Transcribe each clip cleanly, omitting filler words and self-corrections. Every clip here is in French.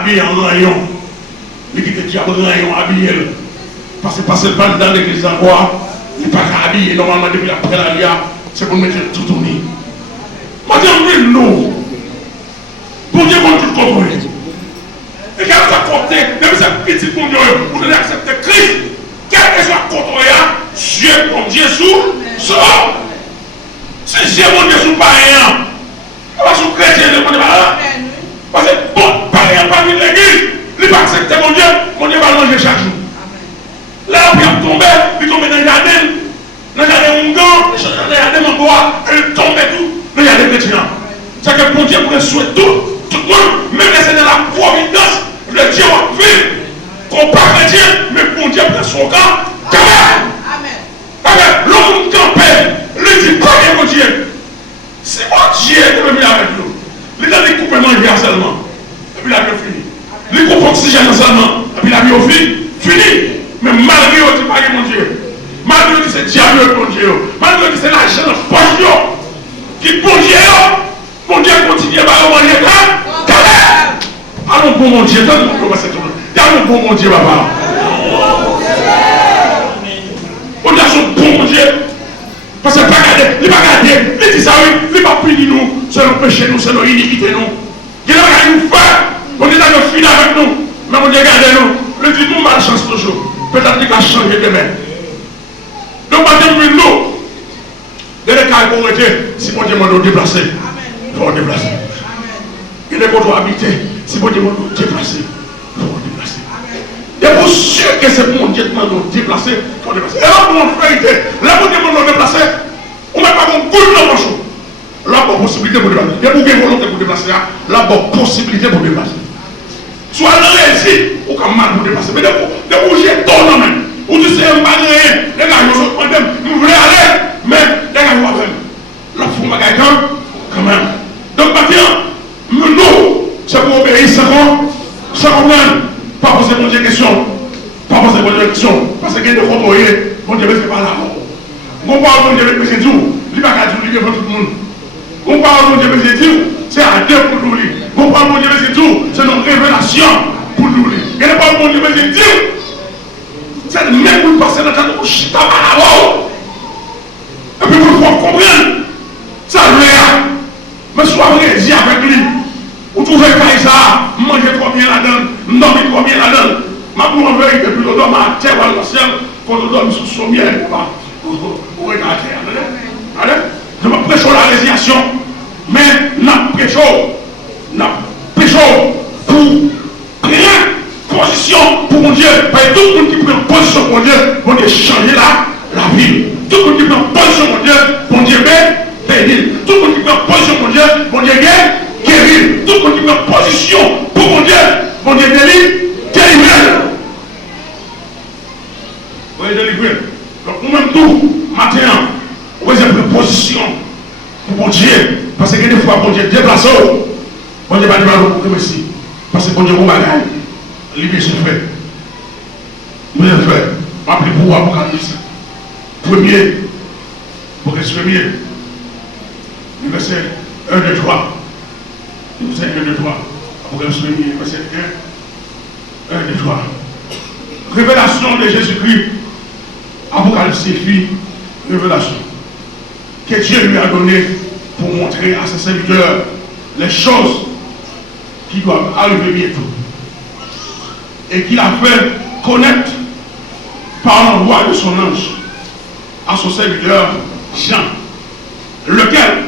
habillé en rayon. Il qui était en rayon habillé. Parce que passer pas dans l'église encore, il n'est pas habillé normalement depuis après la lia, c'est pour mettre tout au nid. Moi, je dis non. Pour Dieu, on tout contrôler. Et quand ça compte, même cette petite pour Dieu, vous devez accepter Christ. Quel que soit contrôlé, Dieu, mon Dieu, sous. Si Dieu, mon Dieu, sous pas rien, parce que chrétien, ne connaît pas. Parce que bon, pas rien, pas de l'église, il va accepter mon Dieu va manger chaque jour. Là, il va tomber, il tombe dans le jardin, mon gant, dans le jardin, mon bois, il tombe et tout, dans le jardin chrétien. C'est que mon Dieu pourrait souhaiter tout le monde, même si c'est dans la providence, le Dieu va vivre, qu'on pas chrétien, mais mon Dieu prend son camp, quand même. Amen. L'homme campé, lui dit, pas mon Dieu. C'est mon Dieu qui veut venir avec nous. Il a dit couper manger seulement. Et puis la vie fini. Il coupe oxygène seulement. Et puis la vie fini. Mais malgré tout, pas mon Dieu. Malgré tout, c'est diable mon Dieu. Malgré tout, c'est l'argent de poche qui bon Dieu. Mon Dieu continue à manger quand même. Allons pour mon Dieu. Allons pour mon Dieu, papa. On a son bon Dieu. Parce que il va garder, il dit ça oui, il va punir nous, c'est nos péchés, nous, c'est nos iniquités, nous. Il va nous faire, on est dans le fil avec nous, mais on dit regardez nous, il dit nous malchance toujours, peut-être qu'il va changer demain. Donc, on dit nous, dès les cas pour arrêter, si mon Dieu m'a déplacé, il faut déplacer. Il est pour habiter, si mon Dieu m'a déplacé, il faut déplacer. Et pour sûr que c'est mon Dieu qui m'a déplacé, il faut déplacer. Et là, pour mon frère, là, mon Dieu m'a déplacé, on ne met pas mon goût dans mon chou. Là, il y a possibilité pour déplacer. Et pour qu'il y ait volonté pour déplacer, là, il y a possibilité pour déplacer. Soit dans réussi, ou comme mal pour déplacer. Mais de bouger ton nom, ou tu sais, un malgré, les gars, ils sont problème, nous voulons aller, mais les gars, ils vont faire. Là, il faut que quelqu'un, quand même. Donc, maintenant, nous, c'est pour obéir, c'est comprendre. Pas poser mon Dieu question. Pas poser mon Dieu question. Parce qu'il y a des contrôlés. Mon Dieu, c'est pas là. On parle mon Dieu, c'est tout. Il va pas dire pour tout le monde. On parle mon Dieu, c'est tout. C'est à deux pour nous. On parle mon Dieu, c'est tout. C'est une révélation pour nous. Il n'y a pas mon Dieu, c'est tout. C'est le même pour passer dans le temps où je suis pas là. Et puis vous pouvez comprendre. Ça réel. Mais sois vrai, dis avec lui. Vous trouvez pas ça, manger trop bien là-dedans, dormir trop bien là-dedans. Ma pour en vérité, puis le dorme à terre dans le ciel, quand on dorme sous son miel, vous regardez. Allez, je me prêche la résignation, mais nous prêchons pour prendre position pour mon Dieu. Parce que tout le monde qui prend position pour mon Dieu, mon Dieu changer la vie. Tout le monde qui prend position pour mon Dieu, mon Dieu bénir. Tout le monde qui prend position pour mon Dieu, mon Dieu guérir. Tout le monde qui prend position pour mon Dieu délivrer. Oui, délivrer. Donc, nous-mêmes, tout, matin, on va prendre position pour mon Dieu. Parce que des fois, mon Dieu déplace. Mon Dieu va déplacer pour merci. Parce que mon Dieu, vous m'avez libéré ce fait. Vous avez fait. Appelez pour Apocalypse. Premier. Pour que ce soit mieux. Le verset 1, 2, 3. Verset 1, 2, 3. Apocalypse 1, verset 1, 2, 3. Révélation de Jésus-Christ. Apocalypse signifie révélation. Que Dieu lui a donné pour montrer à ses serviteurs les choses qui doivent arriver bientôt. Et qu'il a fait connaître par l'envoi de son ange à son serviteur Jean, lequel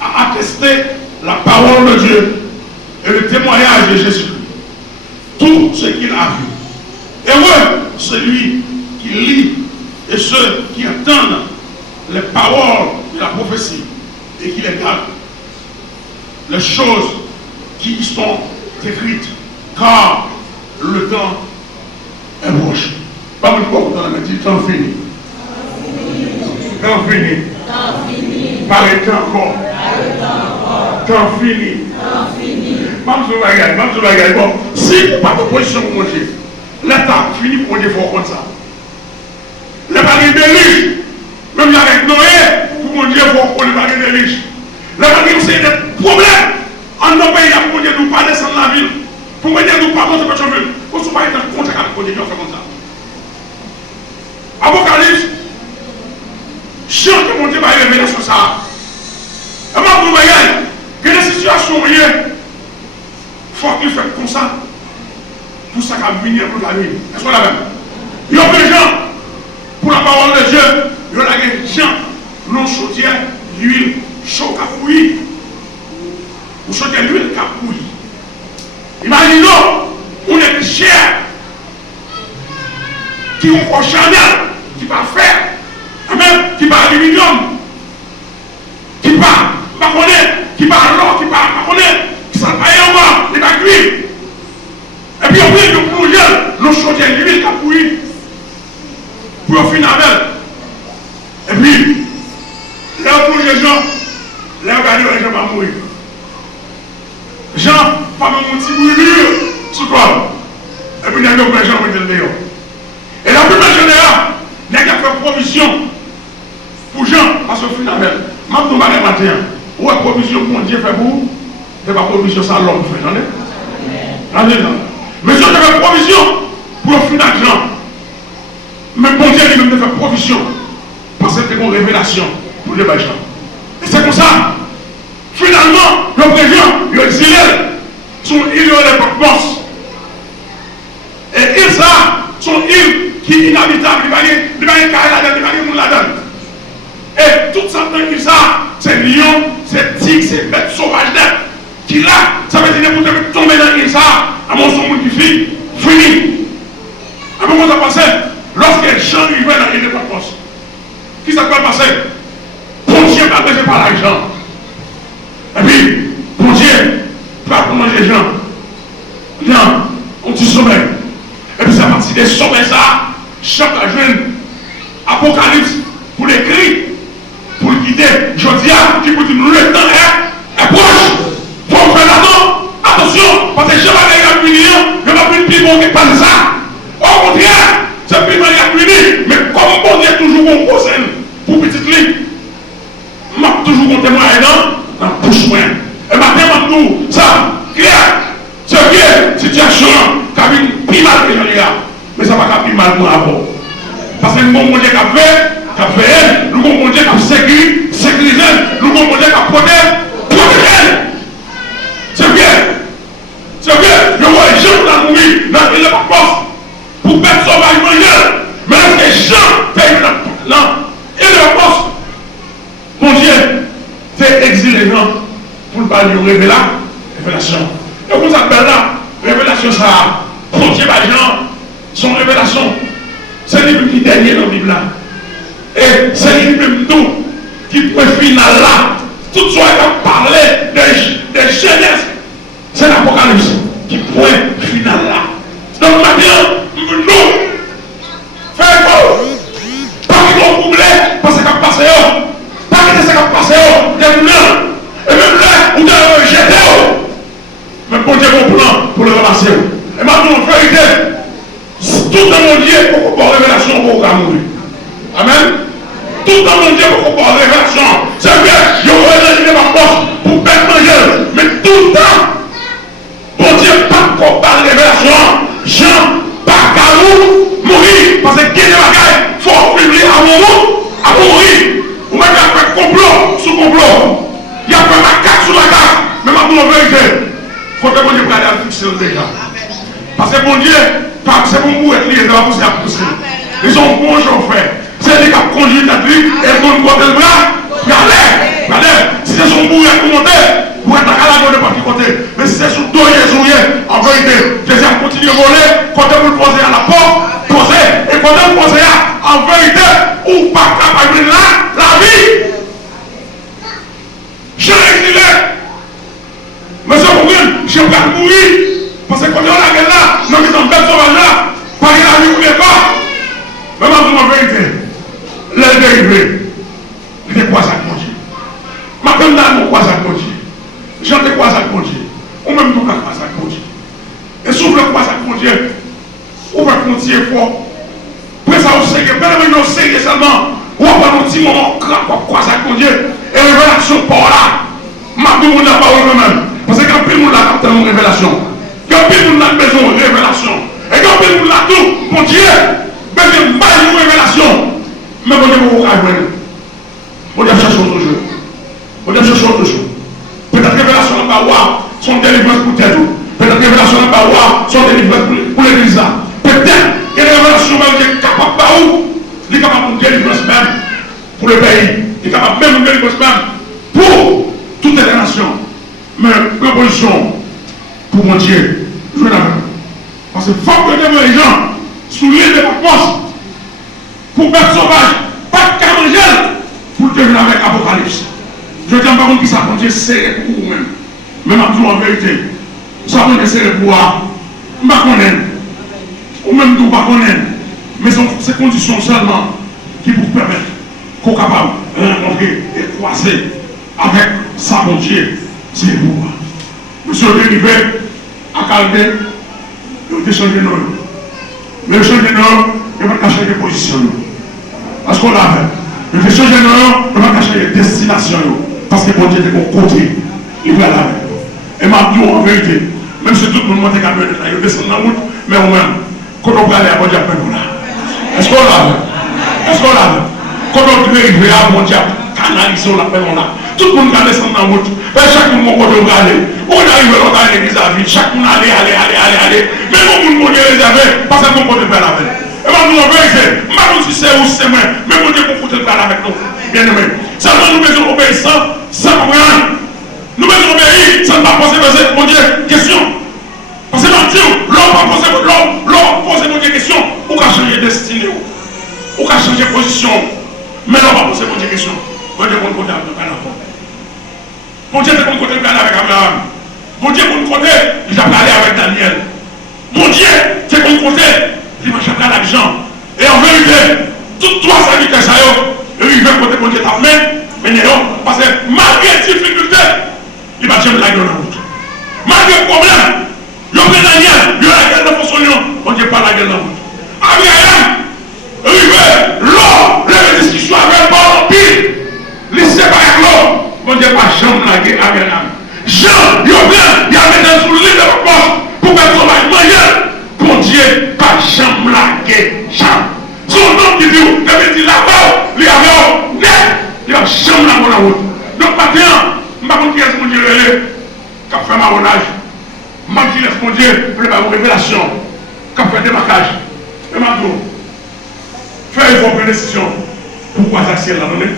a attesté la parole de Dieu et le témoignage de Jésus. Tout ce qu'il a vu. Heureux celui qui lit et ceux qui entendent les paroles de la prophétie et qui les gardent. Les choses qui y sont écrites, car le temps est proche. Pas de quoi dans la main, temps fini. Temps fini. Pareil encore. Temps fini. Bon, si pas de position pour manger, l'état fini pour manger fort comme ça. Les paris des riches, même avec Noé, pour manger fort pour les paris des riches. Les paris c'est des problèmes. En nos pays, pour manger nous pas descendre la ville. Pour me dire, nous pardon, c'est pas ce que je veux. Vous ne pouvez pas être en contact avec Dieu, on fait comme ça. Apocalypse, chien que mon Dieu va révéler sur ça. Et moi, vous voyez, que les situations, il faut qu'il fasse comme ça. Pour ça qu'à venir pour la nuit. Est-ce qu'on l'a même? Il y a des gens, pour la parole de Dieu, il y a des gens, l'eau chaudière, l'huile chaude à bouillir. Ou chaudière, l'huile à bouillir. Imaginons, on est cher, qui ont un Chanel, qui va faire, amen, qui va aluminium, qui va connaître, qui va l'or, qui va connaître, qui s'en va y avoir, qui va cuire. Et puis on prie que pour l'eau chaudière, l'huile à bouillir, pour finir avec. Et puis, là où les gens, là où les gens vont mourir. Jean, pas même un petit brûlure sur quoi. Et puis, il y a des gens qui vont être dehors. Et la première génération, il y a fait provision pour Jean, parce que finalement, même nous, matin, où est provision pour Dieu fait pour vous? Ce n'est pas provision, ça l'homme fait, j'en ai. Mais Dieu a fait provision pour le final de Jean. Mais bon Dieu lui-même a fait provision parce que c'était une révélation pour les gens. Et c'est comme ça. Finalement, le président, il a exilé son île de l'époque. Et il ça, son île qui est inhabitable, il va y avoir un carré là-dedans, il va y avoir un monde là-dedans. Et tout ça dans l'île ça, c'est lion, c'est tigre, c'est bête sauvage d'être. Qui là, ça veut dire que vous tomber dans l'île ça, à mon son monde qui finit, fini. À un moment ça passait, lorsque Jean arrivait dans l'île de l'époque, qui ça peut passer? Bon Dieu va passer par l'argent. Et puis, bon Dieu, tu vas prendre les gens. Viens, on dit sommeil. Et puis, ça partit des sommets, ça. Chaque jeune apocalypse pour l'écrit, pour le guider. Je dis à qui vous dit, le temps est proche. Il faut faire attention, parce que je vais aller à punir, je vais pas plus bon que pas ça. Au contraire, c'est plus mal à punir. Mais comme bon Dieu toujours bon conseil pour petite ligne, m'a toujours mon témoin dans la bouche. Et maintenant, nous, ça, clair, c'est une situation qui a vu plus mal que les gens. Mais ça va pas plus mal pour rapport. Parce que nous avons mon Dieu qui a fait, nous avons mon Dieu qui a sécurisé, nous avons mon Dieu qui a protégé. C'est bien. C'est bien. Je vois les gens qui ont mouru dans l'île de Patmos pour mettre sauvage manger. Mais lorsque les gens payent dans l'île de Patmos, mon Dieu, c'est exiler les gens pour ne pas lui révéler la révélation. Et vous appelez là, révélation ça, pour Dieu, les gens, son révélation, c'est le livre qui est dernier dans la Bible là. Et c'est le livre nous qui peut final là. Tout ce qui a parlé de Genèse, c'est l'Apocalypse qui point final là. Donc maintenant, nous, faites pas que nous couplez, parce que ça va passer. Pas que ça va passer, il y a une et même là, vous devez rejeter. Mais pour Dieu, mon plan pour le ramasser. Et maintenant, en vérité, tout dans mon Dieu, pour qu'on révélation, pour qu'on mourir. Amen. Tout dans mon Dieu, pour qu'on révélation. C'est bien, je vais ma poche pour faire manger. Mais tout le temps, mon Dieu, pas qu'on parle de révélation. Jean, pas qu'à nous mourir. Parce que qui est bagaille, il faut oublier à mourir. Vous mettez un complot sous complot. Il y a pas ma carte sur la carte. Mais maintenant, en vérité, il faut que mon Dieu prenne à fixer déjà. Parce que mon Dieu, c'est pour mourir, il va pousser à pousser. Ils ont bon chauffeur. C'est lui qui a conduit notre vie et qu'on côté le bras. Regardez, si c'est son bourreau qui monte, vous êtes à la de partie côté. Mais si c'est son dos et en vérité, deuxième continue à voler, quand vous le posez à la porte, posez, et quand vous le posez en vérité, ou pas capable de la vie. J'ai exilé. Mais c'est pour je vais mourir. Parce que quand on a la là, nous sommes belles sauvages là, pas que la vie ne voulait pas. Mais maintenant, en vérité, les dérivés, il est quoi ça mon Dieu? Ma femme n'a quoi ça mon Dieu? J'en ai quoi ça mon Dieu? Ou même tout cas quoi ça mon Dieu? Et souffle quoi ça mon Dieu? Ou va continuer fort. Après ça, on sait que, même si on sait que seulement, ou on va un petit moment, quoi ça mon Dieu? Et révélation par là. Ma tout le monde n'a pas eu même. Parce que quand tout le monde a capté une révélation, que a besoin de besoin de révélation. Et quand on là tout, mon Dieu, besoin de une révélation. Mais mon Dieu, vous avez on doit chercher autre chose. On doit chercher autre chose. Peut-être révélation n'a pas voir son délivrance pour tête. Peut-être révélation n'a pas voir son délivrance pour l'église. Peut-être que la révélation est capable de où il est capable de délivrance même pour le pays. Il est capable même de délivrance même pour toutes les nations. Mais proposition pour mon Dieu, je vais la faire. Parce que il faut que les gens sous l'île de vacances pour bête sauvage, pas de carangel pour devenir avec Apocalypse. Je ne dis pas qui ça, mon Dieu, c'est pour vous-même. Même en vérité, ça va c'est pour vous. Je ne sais pas, ou même nous ne pas connaître. Mais c'est conditions seulement qui vous permettent qu'on soit capable de rencontrer et croiser avec ça, mon Dieu, c'est vous. Monsieur Dérivé, à Calvé, il a changé de nom. Mais le changé de nom, il va cacher des positions. Parce qu'on l'a fait. Il a changé de nom, il va cacher des destinations. Parce que mon Dieu est de mon côté. Il va là. Et m'a dit en vérité, même si tout le monde monte à la il descend dans la route, mais au même, quand on va aller à mon Dieu, est-ce qu'on l'a fait? Est-ce qu'on l'a fait? Quand on doit arriver à mon Dieu, canaliser la paix, on a. Tout le monde va descendre dans la route. Et chaque monde va aller. On arrive à l'église à vie. Chaque monde aller. Même au monde va réserver parce qu'on peut faire la paix. Et maintenant, nous obéissons. Même si c'est où c'est moi, même on dit qu'on peut faire avec nous. Bien aimé. Seulement nous besoin d'obéissance sans comprendre. Nous devons obéir, ça ne va pas poser mon Dieu question. Parce que Dieu, l'homme va poser mon Dieu question. Ou qu'à changer destinée, ou qu'à changer position. Mais l'homme va poser mon Dieu question. Mon Dieu, mon côté avec Abraham. Mon Dieu, mon côté avec Abraham. Mon Dieu, mon côté, il a parlé avec Daniel. Mon Dieu, c'est mon côté, il m'a parlé avec Jean. Et en vérité, toutes trois serviteurs, ça y est, il veut côté mon Dieu t'a mais non, parce que malgré les difficultés, il va jamais la gueule dans la route. Malgré le problème, il y a Daniel, il y a la gueule dans son lion, on ne dit pas la gueule dans la route. Abraham, arrivé, l'eau, les discussions avec le bon empire, les séparer l'eau, on ne dit pas jamais la gueule Abraham. Jean, il y a bien, il y a maintenant sur l'île de la poche, pour faire son manger, bon Dieu, pas jamais la gueule, Jean. Son nom qui dit, il dit là-bas, il y a net, il y a jamais la route. Donc maintenant, je ne sais pas qui est mon Dieu qui a fait marronnage. Je ne sais pas qui est mon Dieu qui a fait une révélation, qui a fait un démarquage. Et maintenant, faire une bonne décision. Pourquoi ça c'est la donnée?